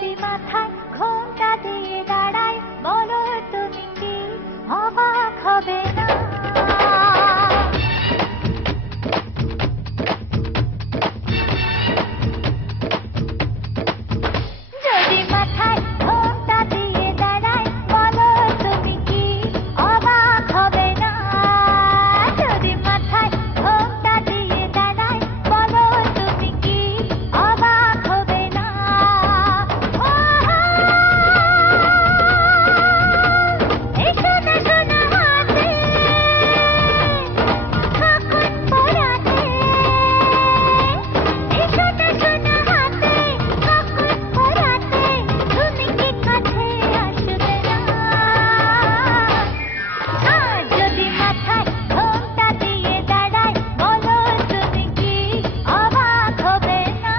যদি মাথায় ঘোমটা দিয়ে দাঁড়াই, বলো তুমি কি অবাক হবে না? যদি মাথায় ঘোমটা দিয়ে দাঁড়াই, বলো তুমি কি অবাক হবে না? যদি মাথায় ঘোমটা দিয়ে দাঁড়াই, বলো তুমি কি অবাক হবে না? এই সোনা সোনা হাতে কখন পরাতে, এই সোনা সোনা হাতে কখন পরাতে, তুমি কি কাছে আসবে না? যদি মাথায় ঘোমটা দিয়ে দাঁড়াই, বলো তুমি কি অবাক হবে না?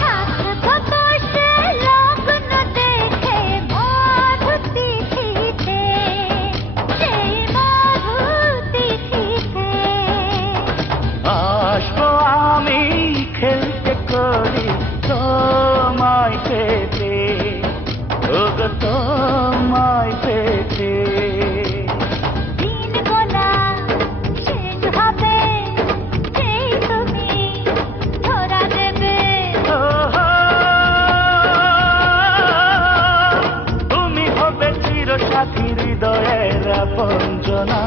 থাকবো বসে লগ্ন দেখে মধু তিথিতে, সেই মধু তিথিতে আসবো আমি খেলতে করি তোমায় পেতে, ওগো তোমায় পেতে। দিন গোলা শেষ হবে, সেই তুমি ধরা দেবে। ওহো, তুমি হবে চিরসাথী হৃদয়ের আপনজনা।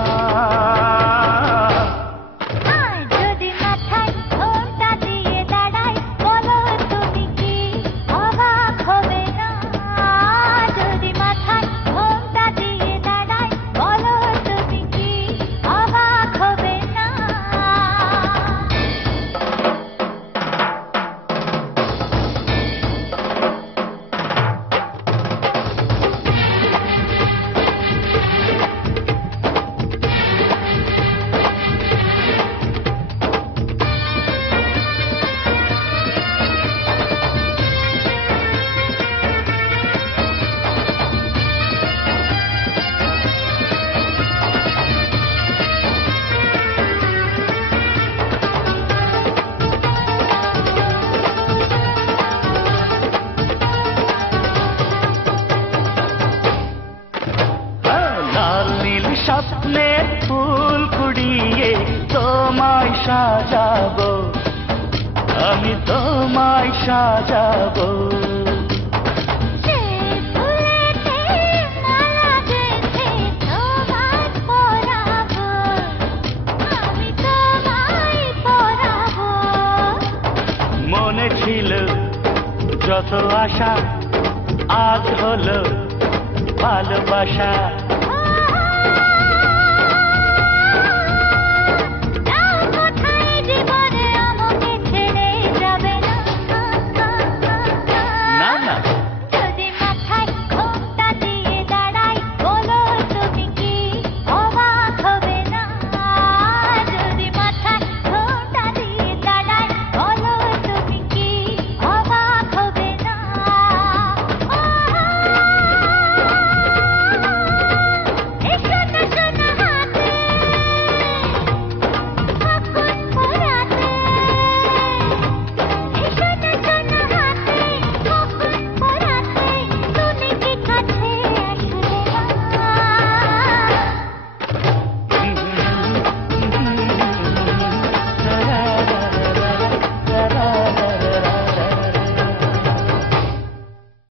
যদি মাথায় ঘোমটা দিয়ে দাঁড়াই, বলো তুমি কি অবাক হবে না? যদি মাথায় ঘোমটা দিয়ে দাঁড়াই, বলো তুমি কি অবাক হবে না? লাল নীল স্বপ্নের ফুল কুড়িয়ে তোমায় সাজাবো, আমি তোমায় সাজাবো। সে ফুলেতে মালা গেঁথে তোমায় পরাবো, আমি তোমায় পরাবো। মনে ছিল যত আশা, আজ হলো ভালোবাসা।